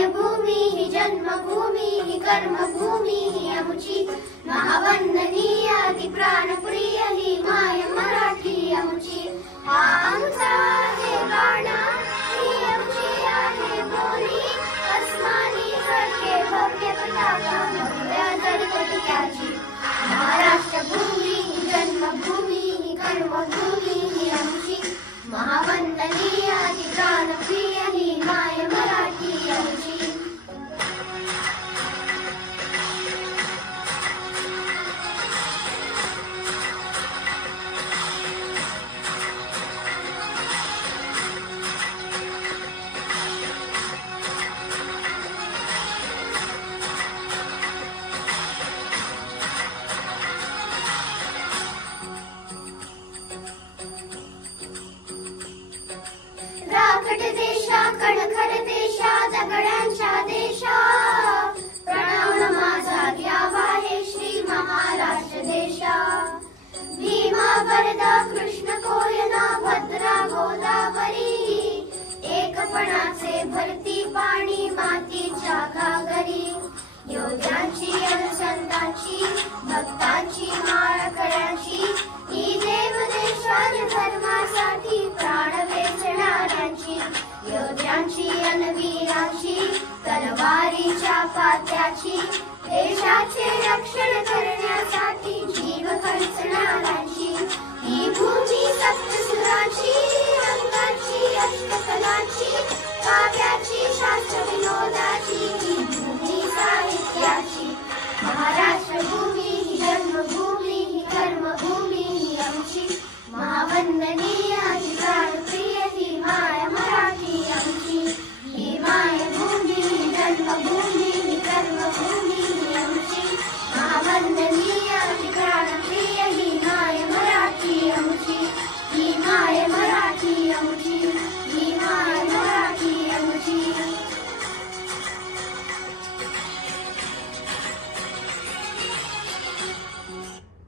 मायभूमी ही जन्मभूमी ही कर्मभूमी ही आमची महावंदनीय अति प्राणप्रिय ही माय मराठी आमची. हा आमचा आहे गाणा, ही आमची आहे बोली, अस्मानी सारखे भव्य पताका भगव्या जडपटक्याची. महाराष्ट्र भूमी ही जन्मभूमी ही कर्मभूमी ही आमची महावंदनीय अति प्राणप्रिय ही माय मराठी आमची. राकट देशा कणखर देशा दगडांच्या देशा, प्रणव माझा घ्यावा हे श्री महाराष्ट्र देशा. भीमा वरदा कृष्ण कोयना भद्रा गोदावरी, एकपणाचे भरती पाणी मातीच्या घागरी. योग्यांची अनुसंतांची भक्तांची माळ